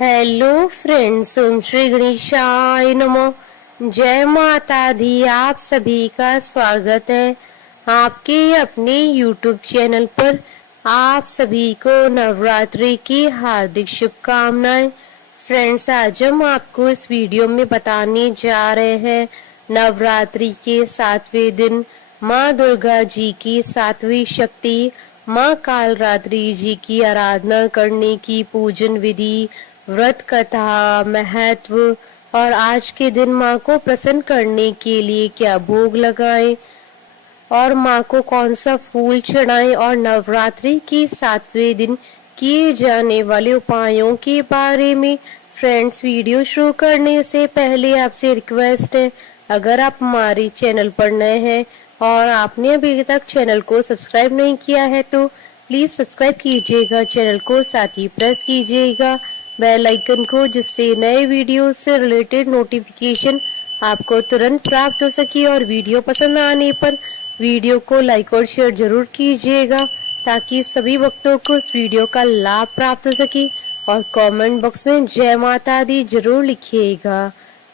Hello friends, ओम श्री गणेशाय नमः। जय माता दी। आप सभी का स्वागत है आपके अपने यूट्यूब चैनल पर। आप सभी को नवरात्रि की हार्दिक शुभकामनाएं। फ्रेंड्स, आज हम आपको इस वीडियो में बताने जा रहे हैं नवरात्रि के 7वें दिन माँ दुर्गा जी की 7वीं शक्ति माँ कालरात्रि जी की आराधना करने की पूजन विधि, व्रत कथा, महत्व और आज के दिन माँ को प्रसन्न करने के लिए क्या भोग लगाएं और माँ को कौन सा फूल चढ़ाएं और नवरात्रि के 7वें दिन किए जाने वाले उपायों के बारे में। फ्रेंड्स, वीडियो शुरू करने से पहले आपसे रिक्वेस्ट है, अगर आप हमारे चैनल पर नए हैं और आपने अभी तक चैनल को सब्सक्राइब नहीं किया है तो प्लीज सब्सक्राइब कीजिएगा चैनल को, साथ ही प्रेस कीजिएगा बेल आइकन को, जिससे नए वीडियो से रिलेटेड नोटिफिकेशन आपको तुरंत प्राप्त हो सके। और वीडियो पसंद आने पर वीडियो को लाइक और शेयर जरूर कीजिएगा ताकि सभी भक्तों को इस वीडियो का लाभ प्राप्त हो सके। और कमेंट बॉक्स में जय माता दी जरूर लिखिएगा।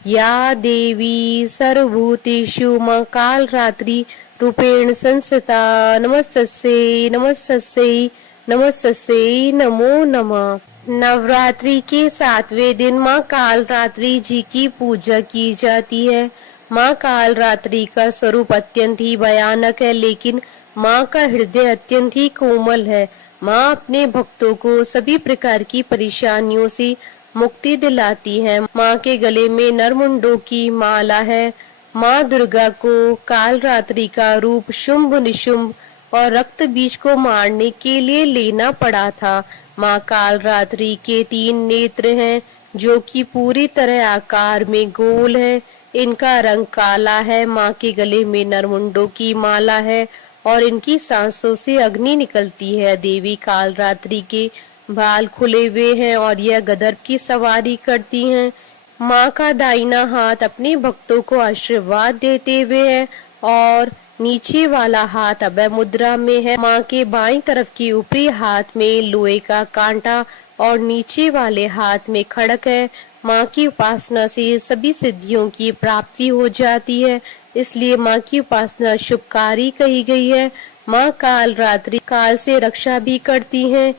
या देवी सर्वभूतेषु मां कालरात्रि रूपेण संस्थिता नमस्तस्यै नमस्तस्यै नमस्तस्यै नमो नमः। नवरात्रि के 7वें दिन माँ कालरात्रि जी की पूजा की जाती है। माँ कालरात्रि का स्वरूप अत्यंत ही भयानक है, लेकिन माँ का हृदय अत्यंत ही कोमल है। माँ अपने भक्तों को सभी प्रकार की परेशानियों से मुक्ति दिलाती है। माँ के गले में नरमुंडों की माला है। माँ दुर्गा को कालरात्रि का रूप शुंभ निशुंभ और रक्त बीज को मारने के लिए लेना पड़ा था। माँ कालरात्रि के 3 नेत्र हैं जो कि पूरी तरह आकार में गोल है। इनका रंग काला है। माँ के गले में नरमुंडों की माला है और इनकी सांसों से अग्नि निकलती है। देवी कालरात्रि के बाल खुले हुए हैं और यह गदर की सवारी करती हैं। माँ का दाहिना हाथ अपने भक्तों को आशीर्वाद देते हुए है और नीचे वाला हाथ अभय मुद्रा में है। माँ के बाईं तरफ की ऊपरी हाथ में लोहे का कांटा और नीचे वाले हाथ में खड़क है। माँ की उपासना से सभी सिद्धियों की प्राप्ति हो जाती है, इसलिए माँ की उपासना शुभकारी कही गई है। माँ कालरात्रि काल से रक्षा भी करती हैं,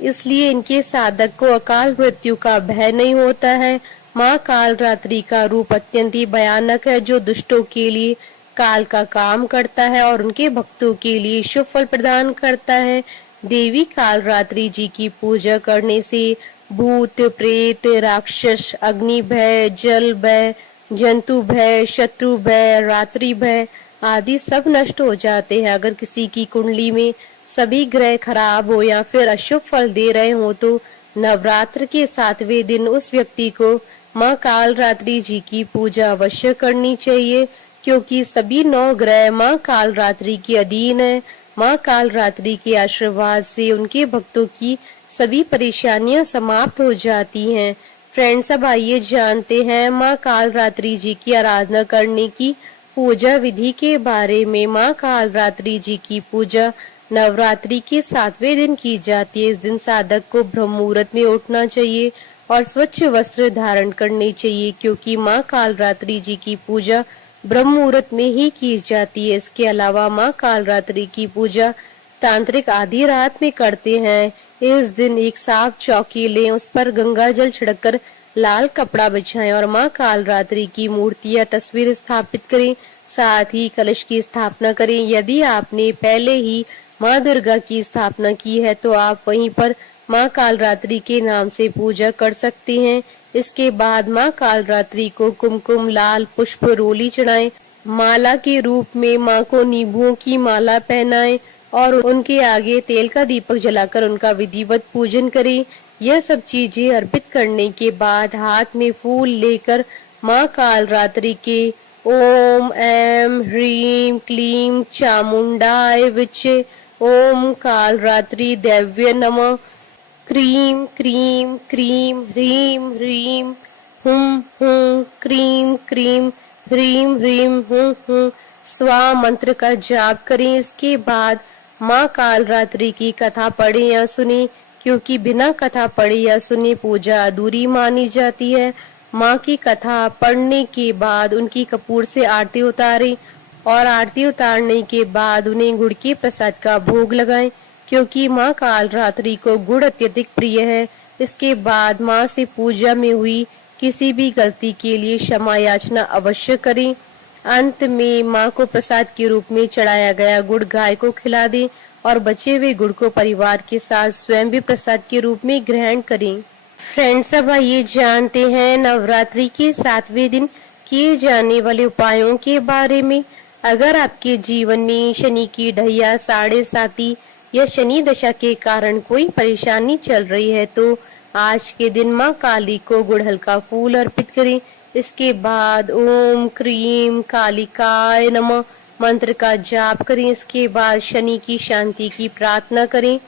इसलिए इनके साधक को अकाल मृत्यु का भय नहीं होता है। माँ कालरात्रि का रूप अत्यंत ही भयानक है, जो दुष्टों के लिए काल का काम करता है और उनके भक्तों के लिए शुभ फल प्रदान करता है। देवी कालरात्रि जी की पूजा करने से भूत प्रेत, राक्षस, अग्नि भय, जल भय, जंतु भय, शत्रु भय, रात्रि भय आदि सब नष्ट हो जाते हैं। अगर किसी की कुंडली में सभी ग्रह खराब हो या फिर अशुभ फल दे रहे हो तो नवरात्र के 7वें दिन उस व्यक्ति को माँ कालरात्रि जी की पूजा अवश्य करनी चाहिए, क्योंकि सभी 9 ग्रह माँ कालरात्रि के अधीन है। माँ कालरात्रि के आशीर्वाद से उनके भक्तों की सभी परेशानियां समाप्त हो जाती हैं। फ्रेंड्स, अब आइए जानते हैं माँ कालरात्रि जी की आराधना करने की पूजा विधि के बारे में। माँ कालरात्रि जी की पूजा नवरात्रि के 7वें दिन की जाती है। इस दिन साधक को ब्रह्म मुहूर्त में उठना चाहिए और स्वच्छ वस्त्र धारण करने चाहिए, क्योंकि माँ कालरात्रि जी की पूजा ब्रह्म मुहूर्त में ही की जाती है। इसके अलावा माँ कालरात्रि की पूजा तांत्रिक आधी रात में करते हैं। इस दिन एक साफ चौकी लें, उस पर गंगा जल छिड़ककर लाल कपड़ा बिछाएं और माँ कालरात्रि की मूर्ति या तस्वीर स्थापित करें। साथ ही कलश की स्थापना करें। यदि आपने पहले ही माँ दुर्गा की स्थापना की है तो आप वहीं पर माँ कालरात्रि के नाम से पूजा कर सकते हैं। इसके बाद माँ कालरात्रि को कुमकुम, लाल पुष्प, रोली चढ़ाएं। माला के रूप में माँ को नींबुओं की माला पहनाएं और उनके आगे तेल का दीपक जलाकर उनका विधिवत पूजन करें। यह सब चीजें अर्पित करने के बाद हाथ में फूल लेकर माँ कालरात्रि के ओम ऐं ह्रीं क्लीं चामुंडाय विचे, ओम कालरात्रि देव्य नमः, क्रीं क्रीं क्रीं ह्रीं ह्रीं हुं हुं क्रीं क्रीं ह्रीं ह्रीं हुं हुं स्वा मंत्र का जाप करें। इसके बाद माँ कालरात्रि की कथा पढ़ें या सुने। क्योंकि बिना कथा पढ़े या सुने पूजा अधूरी मानी जाती है। माँ की कथा पढ़ने के बाद उनकी कपूर से आरती उतारें और आरती उतारने के बाद उन्हें गुड़ के प्रसाद का भोग लगाएं, क्योंकि माँ कालरात्रि को गुड़ अत्यधिक प्रिय है। इसके बाद माँ से पूजा में हुई किसी भी गलती के लिए क्षमा याचना अवश्य करें। अंत में माँ को प्रसाद के रूप में चढ़ाया गया गुड़ गाय को खिला दें और बचे हुए गुड़ को परिवार के साथ स्वयं भी प्रसाद के रूप में ग्रहण करें। फ्रेंड्स, अब आइए जानते हैं नवरात्रि के 7वें दिन किए जाने वाले उपायों के बारे में। अगर आपके जीवन में शनि की ढैया, साढ़े साती या शनि दशा के कारण कोई परेशानी चल रही है तो आज के दिन माँ काली को गुड़हल का फूल अर्पित करें। इसके बाद ओम क्रीम कालिकाय नमः मंत्र का जाप करें। इसके बाद शनि की शांति की प्रार्थना करें।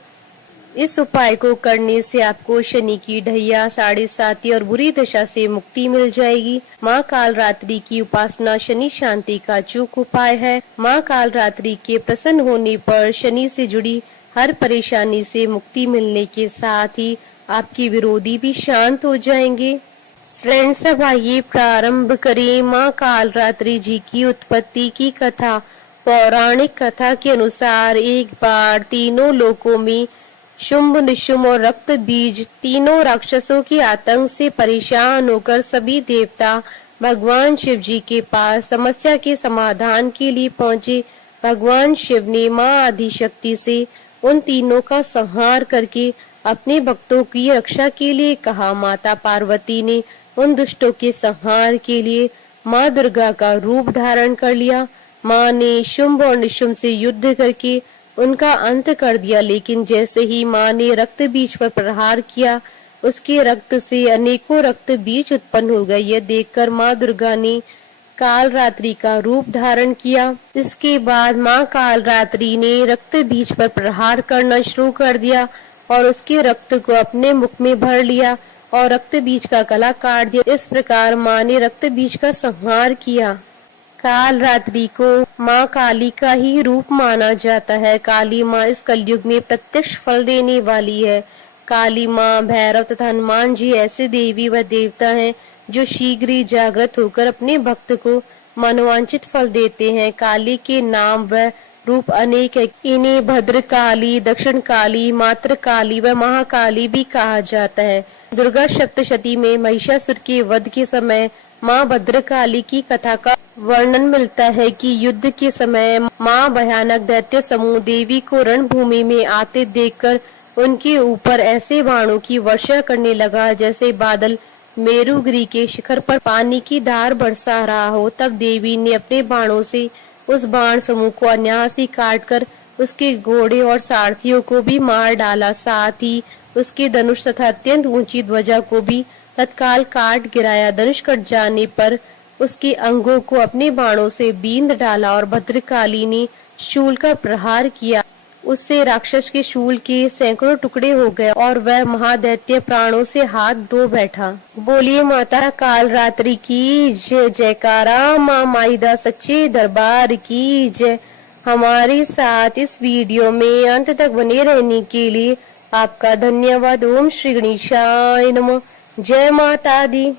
इस उपाय को करने से आपको शनि की ढैया, साढ़े साती और बुरी दशा से मुक्ति मिल जाएगी। माँ कालरात्रि की उपासना शनि शांति का अचूक उपाय है। माँ कालरात्रि के प्रसन्न होने पर शनि से जुड़ी हर परेशानी से मुक्ति मिलने के साथ ही आपके विरोधी भी शांत हो जाएंगे। फ्रेंड्स, अब आइए प्रारंभ करें माँ कालरात्रि जी की उत्पत्ति की कथा। पौराणिक कथा के अनुसार एक बार तीनों लोकों में शुंभ, निशुंभ और रक्त बीज तीनों राक्षसों के आतंक से परेशान होकर सभी देवता भगवान शिव जी के पास समस्या के समाधान के लिए पहुँचे। भगवान शिव ने माँ आदिशक्ति से उन तीनों का संहार करके अपने भक्तों की रक्षा के लिए कहा। माता पार्वती ने उन दुष्टों के संहार के लिए माँ दुर्गा का रूप धारण कर लिया। माँ ने शुंभ और निशुंभ से युद्ध करके उनका अंत कर दिया, लेकिन जैसे ही माँ ने रक्त बीज पर प्रहार किया, उसके रक्त से अनेकों रक्त बीज उत्पन्न हो गए। यह देखकर माँ दुर्गा ने कालरात्रि का रूप धारण किया। इसके बाद माँ कालरात्रि ने रक्त बीज पर प्रहार करना शुरू कर दिया और उसके रक्त को अपने मुख में भर लिया और रक्त बीज का गला काट दिया। इस प्रकार माँ ने रक्त बीज का संहार किया। कालरात्रि को माँ काली का ही रूप माना जाता है। काली माँ इस कलयुग में प्रत्यक्ष फल देने वाली है। काली माँ, भैरव तथा हनुमान जी ऐसे देवी व देवता हैं जो शीघ्र ही जागृत होकर अपने भक्त को मनोवांछित फल देते हैं। काली के नाम व रूप अनेक है। इन्हें भद्रकाली, दक्षिण काली, मात्र काली व महाकाली भी कहा जाता है। दुर्गा सप्तशती में महिषासुर के वध के समय माँ भद्रकाली की कथा का वर्णन मिलता है कि युद्ध के समय माँ भयानक दैत्य समूह देवी को रणभूमि में आते देखकर उनके ऊपर ऐसे बाणों की वर्षा करने लगा जैसे बादल मेरुगिरी के शिखर पर पानी की धार बरसा रहा हो। तब देवी ने अपने बाणों से उस बाण समूह को अनायास ही काटकर उसके घोड़े और सारथियों को भी मार डाला। साथ ही उसके धनुष तथा अत्यंत ऊंची ध्वजा को भी तत्काल काट गिराया। धनुष कट जाने पर उसके अंगों को अपने बाणों से बींध डाला और भद्रकाली ने शूल का प्रहार किया। उससे राक्षस के शूल के सैकड़ों टुकड़े हो गए और वह महादैत्य प्राणों से हाथ धो बैठा। बोलिए माता कालरात्रि की जय। जयकारा माँ माईदा सच्चे दरबार की जय। हमारे साथ इस वीडियो में अंत तक बने रहने के लिए आपका धन्यवाद। ओम श्री गणेशाय नमः। जय माता दी।